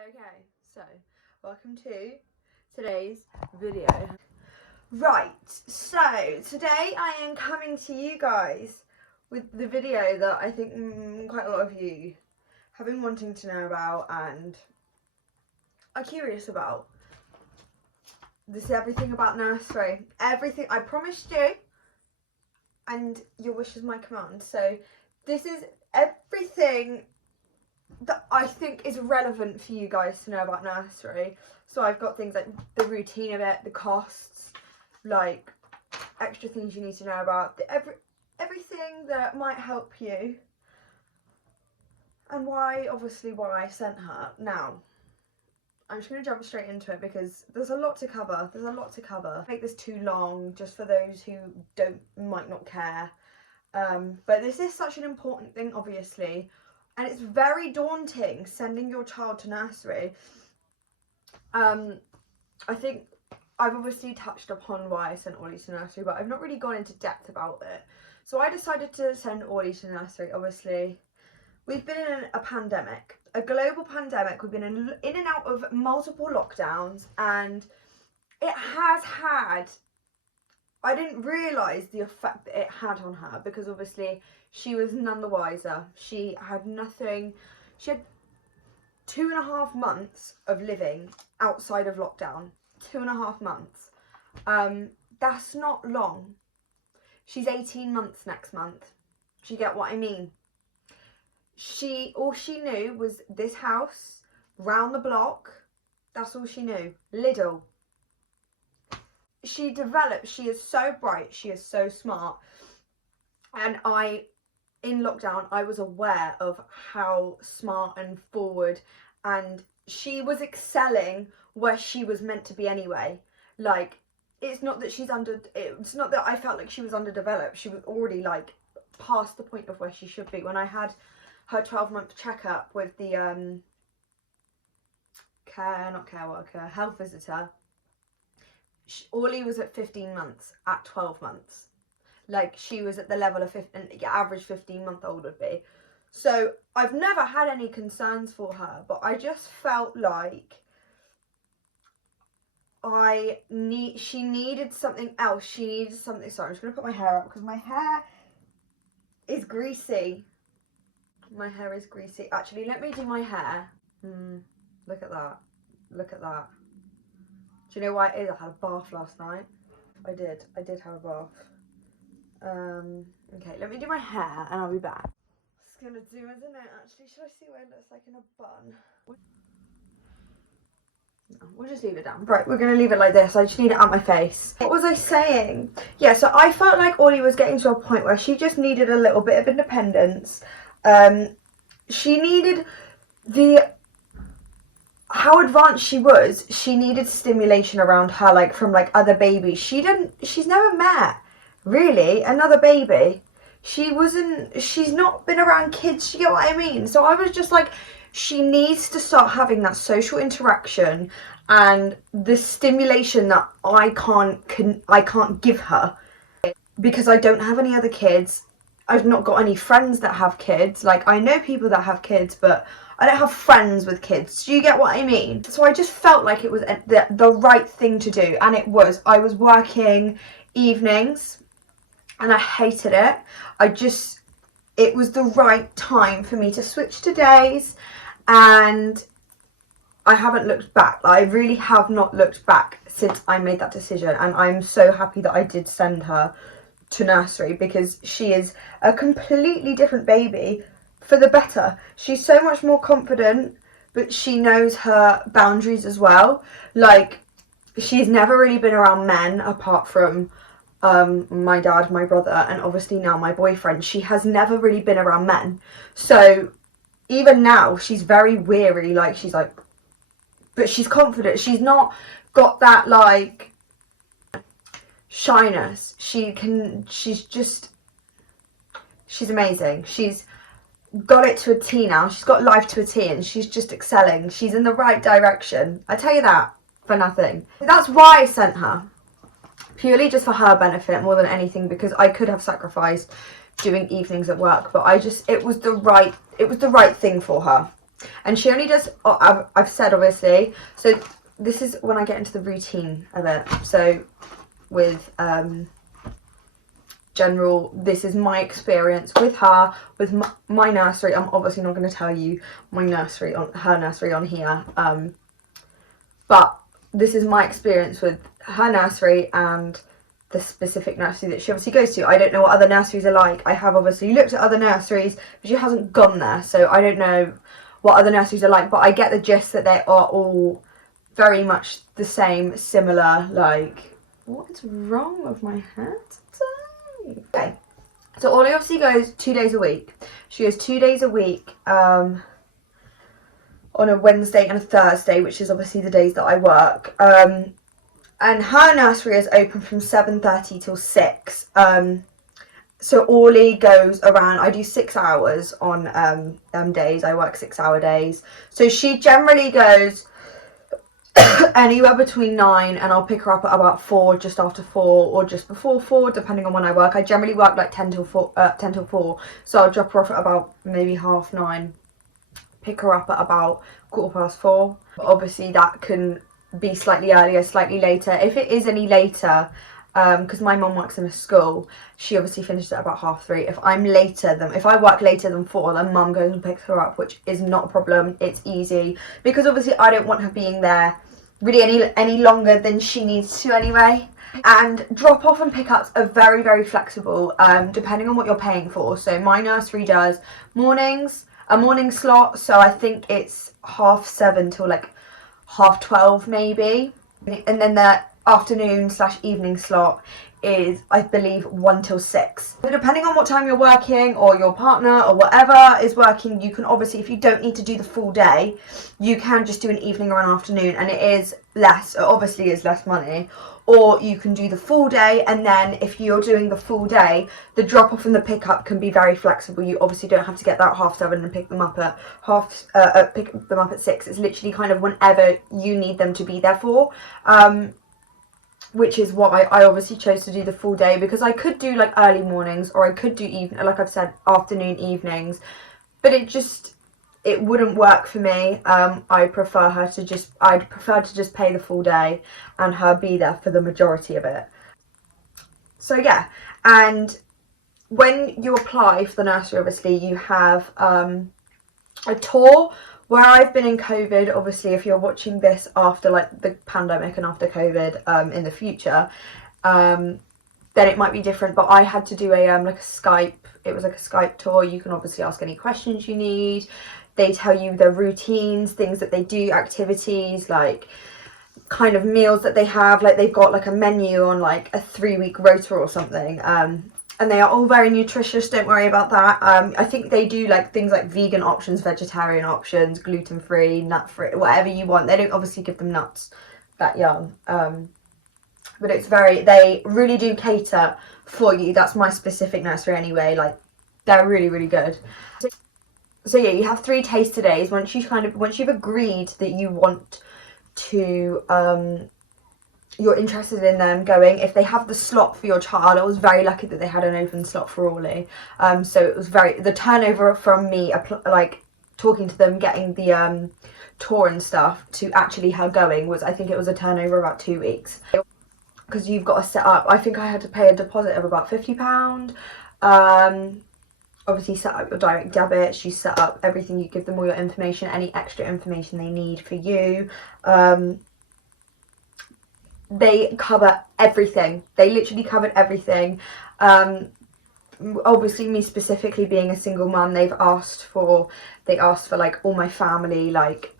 Okay, so welcome to today's video. Right, so today I am coming to you guys with the video that I think quite a lot of you have been wanting to know about and are curious about. This is everything about nursery. Everything I promised you, and your wish is my command. So this is everything that I think is relevant for you guys to know about nursery. So I've got things like the routine of it, the costs, like extra things you need to know about, everything that might help you, and why I sent her. Now, I'm just going to jump straight into it because there's a lot to cover. Make this too long just for those who might not care. But this is such an important thing, obviously. And it's very daunting sending your child to nursery. I think I've obviously touched upon why I sent Ollie to nursery, but I've not really gone into depth about it. So I decided to send Ollie to nursery. Obviously, we've been in a pandemic, a global pandemic. We've been in and out of multiple lockdowns, and it has had, I didn't realise the effect that it had on her, because obviously she was none the wiser. She had 2.5 months of living outside of lockdown. 2.5 months. That's not long. She's 18 months next month. Do you get what I mean? All she knew was this house, round the block. That's all she knew. Lidl. She developed, she is so bright, she is so smart. And in lockdown, I was aware of how smart and forward, and she was excelling where she was meant to be anyway. Like, it's not that I felt like she was underdeveloped. She was already like past the point of where she should be. When I had her 12-month checkup with the health visitor, Ollie was at 15 months at 12 months. Like, she was at the level of average 15-month-old would be. So I've never had any concerns for her, but I just felt like she needed something else. Sorry, I'm just going to put my hair up because my hair is greasy. My hair is greasy. Actually, let me do my hair. Look at that. Look at that. Do you know why it is? I had a bath last night. I did have a bath. Okay, let me do my hair and I'll be back. It's gonna do, isn't it? Actually, should I see what it looks like in a bun? No, we'll just leave it down. Right, we're gonna leave it like this. I just need it out my face. What was I saying? Yeah, so I felt like Ollie was getting to a point where she just needed a little bit of independence. She needed how advanced she was. She needed stimulation around her, like from like other babies. She's never met really another baby. She's not been around kids. You get what I mean? So I was just like, she needs to start having that social interaction and the stimulation that I can't give her, because I don't have any other kids. I've not got any friends that have kids. Like, I know people that have kids, but I don't have friends with kids. Do you get what I mean? So I just felt like it was the right thing to do, and it was. I was working evenings and I hated it. It was the right time for me to switch to days, and I haven't looked back. I really have not looked back since I made that decision, and I'm so happy that I did send her to nursery, because she is a completely different baby for the better. She's so much more confident, but she knows her boundaries as well. Like, she's never really been around men apart from my dad, my brother, and obviously now my boyfriend. She has never really been around men. So even now, she's very weary. Like, she's like, but she's confident. She's not got that like shyness. She's amazing. She's got it to a T now. She's got life to a T, and she's just excelling. She's in the right direction. I tell you that for nothing. That's why I sent her. Purely just for her benefit more than anything, because I could have sacrificed doing evenings at work, but it was the right thing for her. And she only does, I've said obviously, so this is when I get into the routine of it. So with general, this is my experience with her, with my nursery. I'm obviously not going to tell you my nursery on her nursery on here, but this is my experience with her nursery and the specific nursery that she obviously goes to. I don't know what other nurseries are like. I have obviously looked at other nurseries, but she hasn't gone there, so I don't know what other nurseries are like, but I get the gist that they are all very much the same, similar. Like, what is wrong with my hat today? Okay, so Ollie obviously goes 2 days a week. She goes 2 days a week on a Wednesday and a Thursday, which is obviously the days that I work. And her nursery is open from 7:30 till 6. So Orly goes around, I do 6 hours on them days. I work 6-hour days. So she generally goes anywhere between 9, and I'll pick her up at about 4, just after 4, or just before 4, depending on when I work. I generally work like 10 till 4, so I'll drop her off at about maybe 9:30, pick her up at about 4:15. But obviously that can be slightly earlier, slightly later. If it is any later, because my mum works in a school, she obviously finishes at about 3:30. If I work later than 4, then mum goes and picks her up, which is not a problem. It's easy, because obviously I don't want her being there really any longer than she needs to anyway. And drop off and pickups are very, very flexible, depending on what you're paying for. So my nursery does a morning slot, so I think it's 7:30 till like 12:30 maybe, and then the afternoon/evening slot is, I believe, 1 till 6. So depending on what time you're working, or your partner or whatever is working, you can obviously, if you don't need to do the full day, you can just do an evening or an afternoon, and it is less, obviously is less money. Or you can do the full day, and then if you're doing the full day, the drop off and the pickup can be very flexible. You obviously don't have to get that 7:30 and pick them up at 6. It's literally kind of whenever you need them to be there for. Which is why I obviously chose to do the full day, because I could do like early mornings, or I could do like I've said, afternoon, evenings, but it wouldn't work for me. I'd prefer to just pay the full day and her be there for the majority of it. So yeah, and when you apply for the nursery, obviously you have a tour. Where I've been in COVID, obviously if you're watching this after like the pandemic and after COVID in the future, then it might be different. But I had to do it was like a Skype tour. You can obviously ask any questions you need. They tell you their routines, things that they do, activities, like kind of meals that they have. Like they've got like a menu on like a 3-week rota or something. And they are all very nutritious, don't worry about that. I think they do like things like vegan options, vegetarian options, gluten-free, nut-free, whatever you want. They don't obviously give them nuts that young. But they really do cater for you. That's my specific nursery anyway. Like, they're really, really good. So yeah, you have 3 taster days. Once you've agreed that you want to, you're interested in them going, if they have the slot for your child. I was very lucky that they had an open slot for Orly. So it was the turnover from me, like talking to them, getting the tour and stuff, to actually her going I think it was a turnover about 2 weeks. Because you've got to set up, I think I had to pay a deposit of about £50. Obviously set up your direct debits, you set up everything, you give them all your information, any extra information they need for you. They cover everything. They literally covered everything. Obviously, me specifically being a single mum, they asked for like all my family, like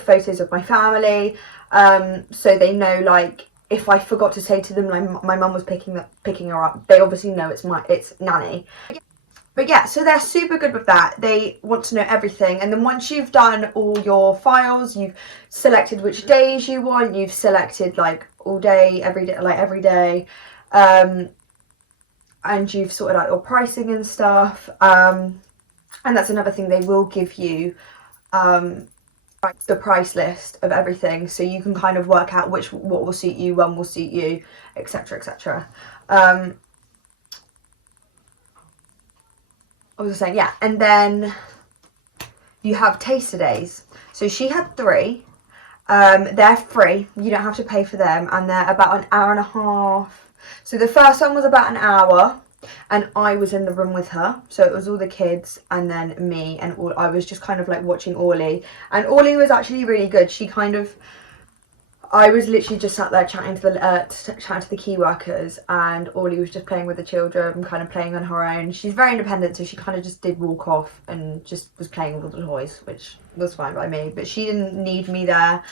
photos of my family, so they know, like, if I forgot to say to them my mum was picking her up, they obviously know it's nanny. But yeah, so they're super good with that. They want to know everything. And then once you've done all your files, you've selected which days you want, you've selected like all day, every day, and you've sorted out your pricing and stuff. And that's another thing, they will give you the price list of everything, so you can kind of work out what will suit you, when will suit you, etc, etc. I was saying, yeah, and then you have taster days. So she had 3. They're free. You don't have to pay for them, and they're about an hour and a half. So the first one was about an hour, and I was in the room with her. So it was all the kids and then me, and I was just kind of like watching Orly. And Orly was actually really good. I was literally just sat there chatting to the key workers, and Orly was just playing with the children, kind of playing on her own. She's very independent, so she kind of just did walk off and just was playing with all the toys, which was fine by me. But she didn't need me there.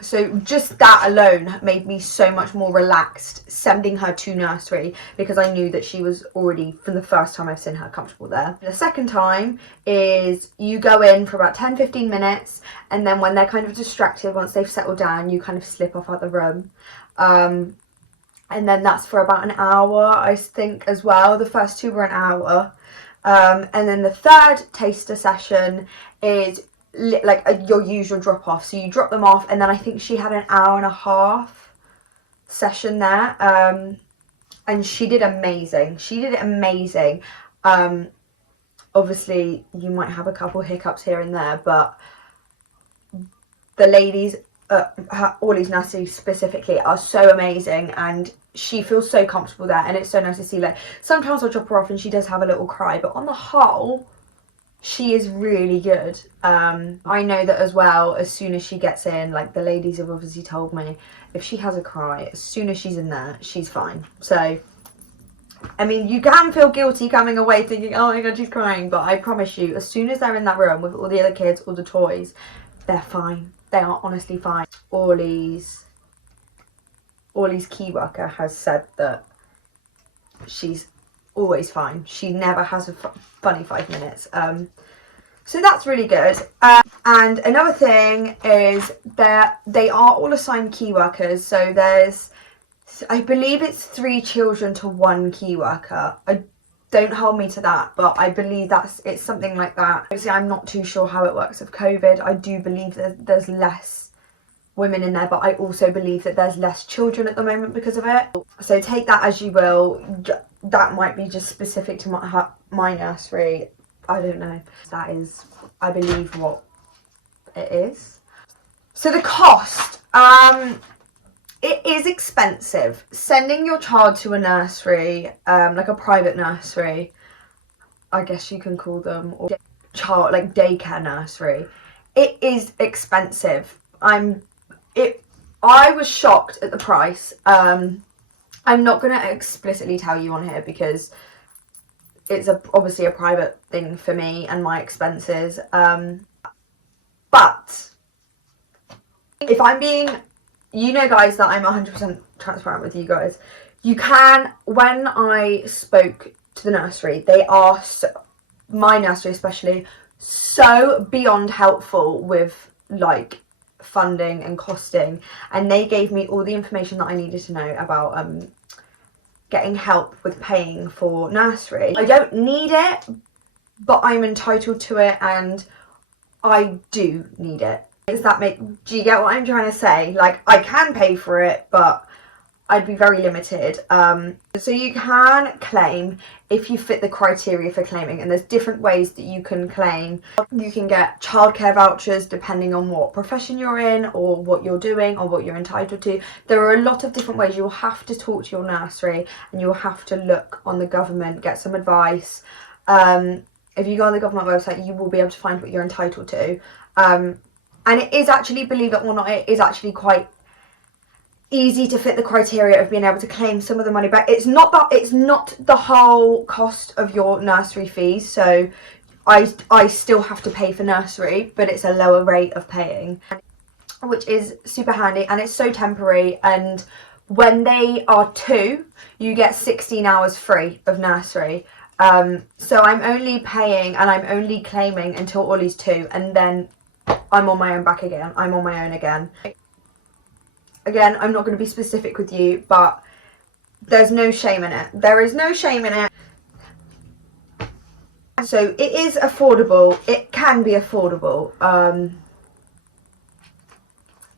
So just that alone made me so much more relaxed sending her to nursery, because I knew that she was already, from the first time I've seen her, comfortable there. The second time is you go in for about 10-15 minutes, and then when they're kind of distracted, once they've settled down, you kind of slip off out the room. And then that's for about an hour, I think, as well. The first 2 were an hour. And then the third taster session is like your usual drop off. So you drop them off, and then I think she had an hour and a half session there. And she did amazing. She did it amazing. Obviously, you might have a couple hiccups here and there, but the ladies Orly's nursery specifically are so amazing, and she feels so comfortable there, and it's so nice to see. Like, sometimes I'll drop her off and she does have a little cry, but on the whole, she is really good. I know that as well, as soon as she gets in, like, the ladies have obviously told me, if she has a cry, as soon as she's in there, she's fine. So, I mean, you can feel guilty coming away thinking, oh my god, she's crying, but I promise you, as soon as they're in that room with all the other kids, all the toys, they're fine. They are honestly fine. Orly's key worker has said that she's always fine. She never has a funny 5 minutes. So that's really good. And another thing is that they are all assigned key workers. So there's, I believe it's 3 children to 1 key worker. Don't hold me to that, but I believe it's something like that. Obviously, I'm not too sure how it works with COVID. I do believe that there's less women in there, but I also believe that there's less children at the moment because of it. So take that as you will. That might be just specific to my nursery. I don't know. That is, I believe, what it is. So the cost. It is expensive. Sending your child to a nursery, like a private nursery, I guess you can call them, or like daycare nursery. It is expensive. I was shocked at the price. I'm not going to explicitly tell you on here because it's obviously a private thing for me and my expenses. But if I'm being, you know, guys, that I'm 100% transparent with you guys. You can, when I spoke to the nursery, they are, my nursery especially, so beyond helpful with, like, funding and costing. And they gave me all the information that I needed to know about getting help with paying for nursery. I don't need it, but I'm entitled to it, and I do need it. Do you get what I'm trying to say? Like, I can pay for it, but I'd be very limited. So you can claim if you fit the criteria for claiming, and there's different ways that you can claim. You can get childcare vouchers depending on what profession you're in or what you're doing or what you're entitled to. There are a lot of different ways. You'll have to talk to your nursery, and you'll have to look on the government, get some advice. If you go on the government website, you will be able to find what you're entitled to. And it is actually, believe it or not, it is actually quite easy to fit the criteria of being able to claim some of the money back. It's not the whole cost of your nursery fees. So I still have to pay for nursery, but it's a lower rate of paying, which is super handy, and it's so temporary. And when they are 2, you get 16 hours free of nursery. So I'm only paying and I'm only claiming until Ollie's 2, and then I'm on my own back again. I'm on my own again. Again, I'm not going to be specific with you, but there's no shame in it. There is no shame in it. So it is affordable. It can be affordable.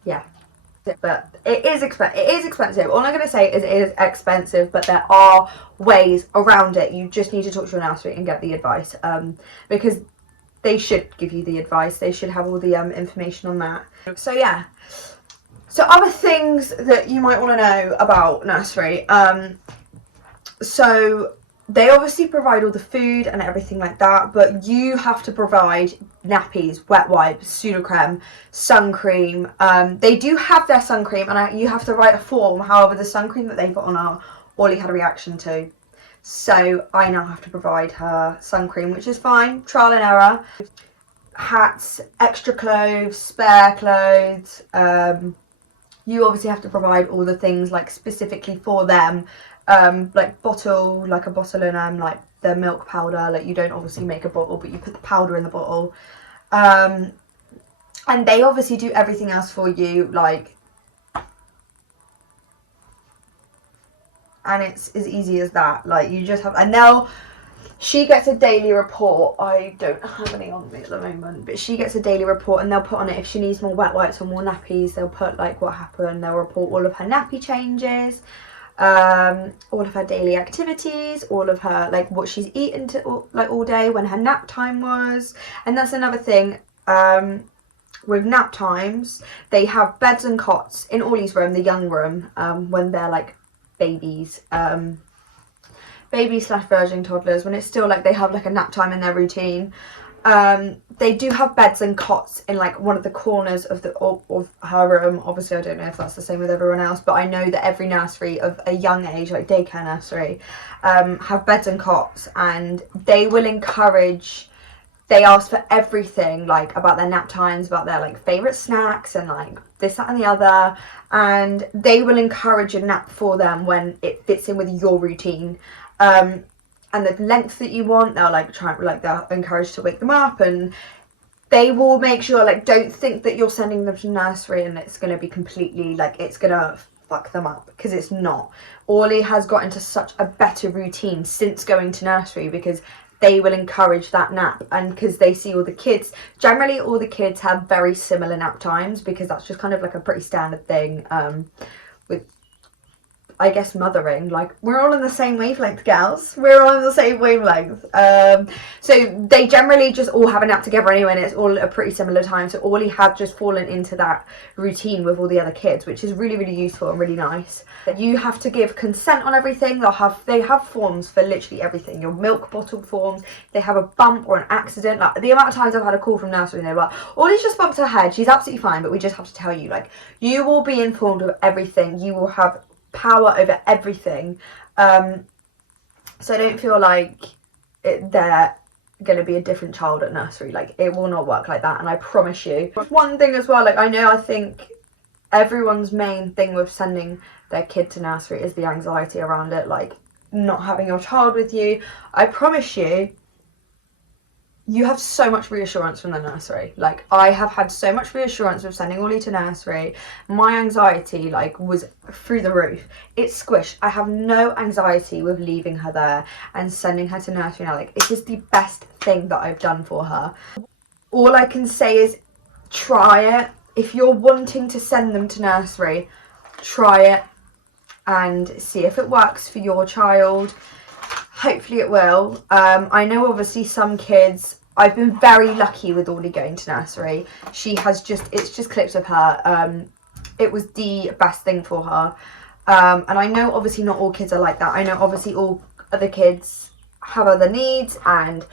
Yeah. But it is expensive. All I'm going to say is it is expensive, but there are ways around it. You just need to talk to your nursery and get the advice. Because they should give you the advice. They should have all the information on that. So yeah. So other things that you might want to know about nursery. So they obviously provide all the food and everything like that, but you have to provide nappies, wet wipes, pseudo-creme, sun cream. They do have their sun cream, and you have to write a form. However, the sun cream that they put on her, Ollie had a reaction to. So I now have to provide her sun cream, which is fine. Trial and error. Hats, extra clothes, spare clothes. You obviously have to provide all the things like specifically for them. Like a bottle in like the milk powder. Like you don't obviously make a bottle, but you put the powder in the bottle. And they obviously do everything else for you, like, and it's as easy as that. Like you just have, and now she gets a daily report. I don't have any on me at the moment, but she gets a daily report, and they'll put on it if she needs more wet wipes or more nappies. They'll put like what happened. They'll report all of her nappy changes. All of her daily activities, all of her like what she's eaten all day, when her nap time was. And that's another thing, with nap times, they have beds and cots in Ollie's room, the young room, when they're like babies, baby/virgin toddlers, when it's still like they have like a nap time in their routine. They do have beds and cots in like one of the corners of her room. Obviously I don't know if that's the same with everyone else, but I know that every nursery of a young age, like daycare nursery, have beds and cots, and they will encourage, they ask for everything, like about their nap times, about their like favourite snacks and like this, that and the other, and they will encourage a nap for them when it fits in with your routine. And the length that you want, they'll like try, like they're encouraged to wake them up, and they will make sure, like, don't think that you're sending them to nursery and it's going to be completely like it's going to fuck them up, because it's not. Ollie has got into such a better routine since going to nursery, because they will encourage that nap, and because they see all the kids, generally all the kids have very similar nap times, because that's just kind of like a pretty standard thing with, I guess, mothering. Like, we're all in the same wavelength, gals. We're all in the same wavelength. So they generally just all have a nap together anyway, and it's all at a pretty similar time. So Ollie had just fallen into that routine with all the other kids, which is really, really useful and really nice. You have to give consent on everything. They have forms for literally everything. Your milk bottle forms. They have a bump or an accident. Like, the amount of times I've had a call from nursery and they're like, Ollie's just bumped her head. She's absolutely fine, but we just have to tell you, like, you will be informed of everything. You will have power over everything, so I don't feel like they're going to be a different child at nursery. Like, it will not work like that, and I promise you. One thing as well, like, I think everyone's main thing with sending their kid to nursery is the anxiety around it, like not having your child with you. I promise you, you have so much reassurance from the nursery. Like, I have had so much reassurance with sending Ollie to nursery. My anxiety, like, was through the roof. It's squished. I have no anxiety with leaving her there and sending her to nursery now. Like, it is the best thing that I've done for her. All I can say is try it. If you're wanting to send them to nursery, try it and see if it works for your child. Hopefully it will. I know obviously some kids, I've been very lucky with Ollie going to nursery. It's just clips of her. It was the best thing for her. And I know obviously not all kids are like that. I know obviously all other kids have other needs and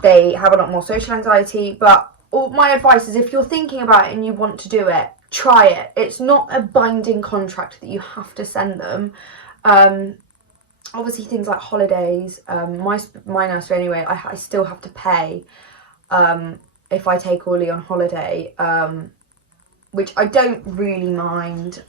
they have a lot more social anxiety. But all my advice is, if you're thinking about it and you want to do it, try it. It's not a binding contract that you have to send them. Obviously things like holidays, my nursery anyway, I still have to pay if I take Ollie on holiday, which I don't really mind,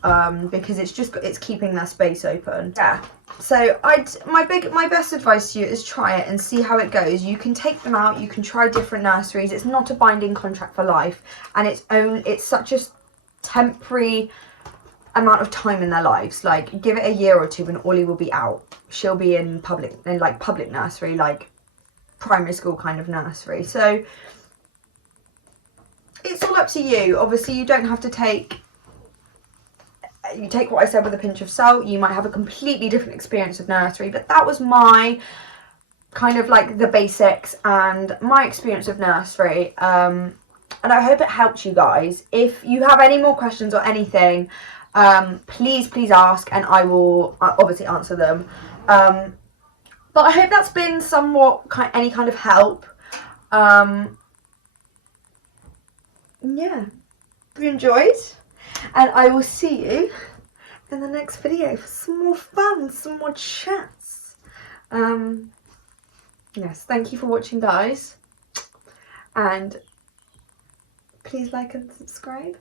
because it's keeping their space open. Yeah. So my best advice to you is try it and see how it goes. You can take them out, you can try different nurseries. It's not a binding contract for life, and it's such a temporary amount of time in their lives. Like, give it a year or two and Ollie will be out. She'll be in public nursery, like primary school kind of nursery. So it's all up to you. Obviously you don't have to take what I said with a pinch of salt. You might have a completely different experience of nursery, but that was my kind of like the basics and my experience of nursery. And I hope it helped you guys. If you have any more questions or anything, please ask, and I will obviously answer them. But I hope that's been somewhat any kind of help. Yeah, if you enjoyed, and I will see you in the next video for some more fun, some more chats. Yes, thank you for watching, guys, and please like and subscribe.